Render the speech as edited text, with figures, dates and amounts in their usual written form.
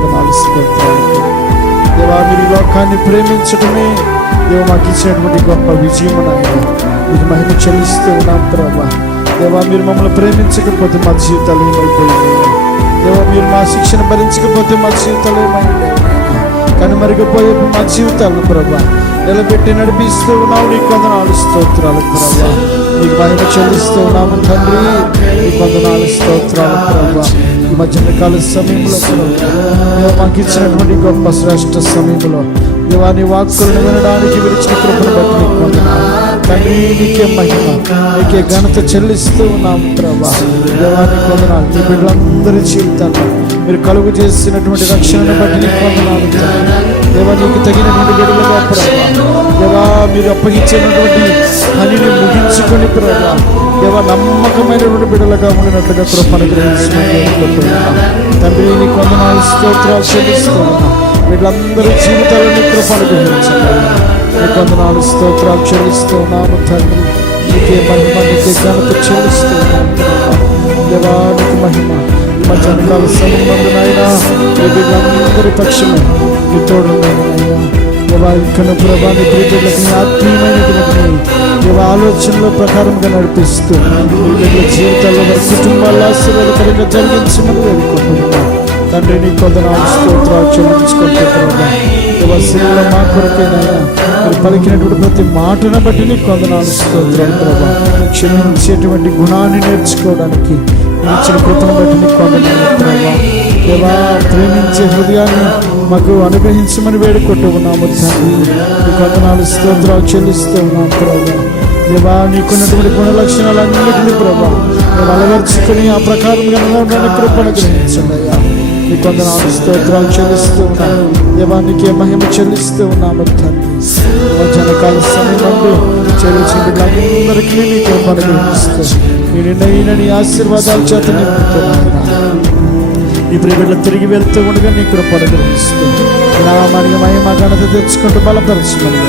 వందనాలు, స్తోత్రాలు. దేవా, మీరు ఈ లోకాన్ని ప్రేమించడమే దేవ మాకు ఇచ్చినటువంటి గొప్ప విజయము నాయన. మీకు మహిమ చెల్లిస్తూ ఉన్నాం ప్రభా. దేవా, మీరు మమ్మల్ని ప్రేమించకపోతే మా జీవితాలు ఏమైపోయింది. దేవా, మీరు మా శిక్షణ భరించకపోతే మా జీవితాలు ఏమైంది. కనుమరిగిపోయే మా జీవితాలను ప్రభా నిలబెట్టి నడిపిస్తూ ఉన్నావు. నీకు వందనాలు, స్తోత్రాలు ప్రభా. నీకు మహిమ చెల్లిస్తూ ఉన్నాము తండ్రి. నీకు వందనాలు, స్తోత్రాలు ప్రభా. ఈ మధ్యకాల సమయంలో దేవా మాకు ఇచ్చినటువంటి గొప్ప శ్రేష్ఠ సమయంలో దేవా నీ వాక్కులను వినడానికి విరిచిన కృపను బట్టి నీకు వందనాలు తండ్రి. నీకే మహిమ, నీకే ఘనత చెల్లిస్తూ ఉన్నాము ప్రభా. దేవా నీకు వందనాలు. మీ బిడ్డలందరి జీవితాల్లో మీరు కలుగు చేసినటువంటి రక్షణను బట్టి నీకు వందనాలు దేవా. నీకు తగినటువంటి బిడ్డలుగా ప్రభా దేవా మీరు అప్పగించినటువంటి పనిని ముగించుకొని ప్రభా దేవా నమ్మకమైనటువంటి బిడ్డలుగా ఉండినట్లుగా కృపను గ్రహించుకుంటున్నాం తండ్రి. నీకు వందనాలు, స్తోత్రాలు చెల్లిస్తూ ఉన్నాం. వీళ్ళందరి జీవితాలను కృపను గ్రహించండి. నీకు వందనాలు, స్తోత్రాలు చెల్లిస్తూ ఉన్నాము తండ్రి. నీకే మహిమ, నీకే ఘనత చెల్లిస్తూ ఉన్నాము దేవా. నీకు మహిమ. ఈ మధ్యాహ్నకాల సమయంలో నాయన వీళ్ళందరి పక్షమే నీ తోడు నాయన దేవా. ఇక్కడ ప్రభా నీ ప్రియలకు నీ ఆత్మీయమైనటువంటి దేవా ఆలోచనల ప్రకారంగా నడిపిస్తూ వీళ్ళ జీవితాల్లో వారి కుటుంబాల్లో ఆశీర్వాదకరంగా జరిగించమని వేడుకుంటున్నాం తండ్రి. నీ కొందనాలు, స్తోత్రాలు చెల్లించుకుంటూ ప్రభా దేవా సేవలో మా కొరకైనా మీరు పలికినటువంటి ప్రతి మాటను బట్టి నీ కొందనాలు, స్తోత్రాలు ప్రభా. క్షమించేటువంటి గుణాన్ని నేర్చుకోవడానికి ఇచ్చిన కృపను బట్టి నీ కొందనాలు ప్రభా దేవా. ప్రేమించే హృదయాన్ని మాకు అనుగ్రహించమని వేడుకుంటూ ఉన్నాము తండ్రి. నీ కొందనాలు, స్తోత్రాలు చెల్లిస్తూ ఉన్నాం ప్రభా దేవా. నీకున్నటువంటి గుణ లక్షణాలన్నింటినీ ప్రభా మేము అలవర్చుకుని ఆ ప్రకారంగా ఉండడానికి కృపను గ్రహించండి అయ్యా. నీ కొందనాలు, స్తోత్రాలు చెల్లిస్తూ ఉన్నాము దేవా. నీకే మహిమ చెల్లిస్తూ ఉన్నాము తండ్రి. జనకాల సమయంలో చెల్లించిన బిడ్డలందరికీ నీ కృపను గ్రహిస్తూ నీ నిండైన నీ ఆశీర్వాదాల చేత నింపుతున్నాను. నీ ప్రియబిడ్డలు తిరిగి వెళ్తూ ఉండగా నీ కృపను గ్రహిస్తూ నామానికి మహిమ ఘనత తెచ్చుకుంటూ బలపరచమని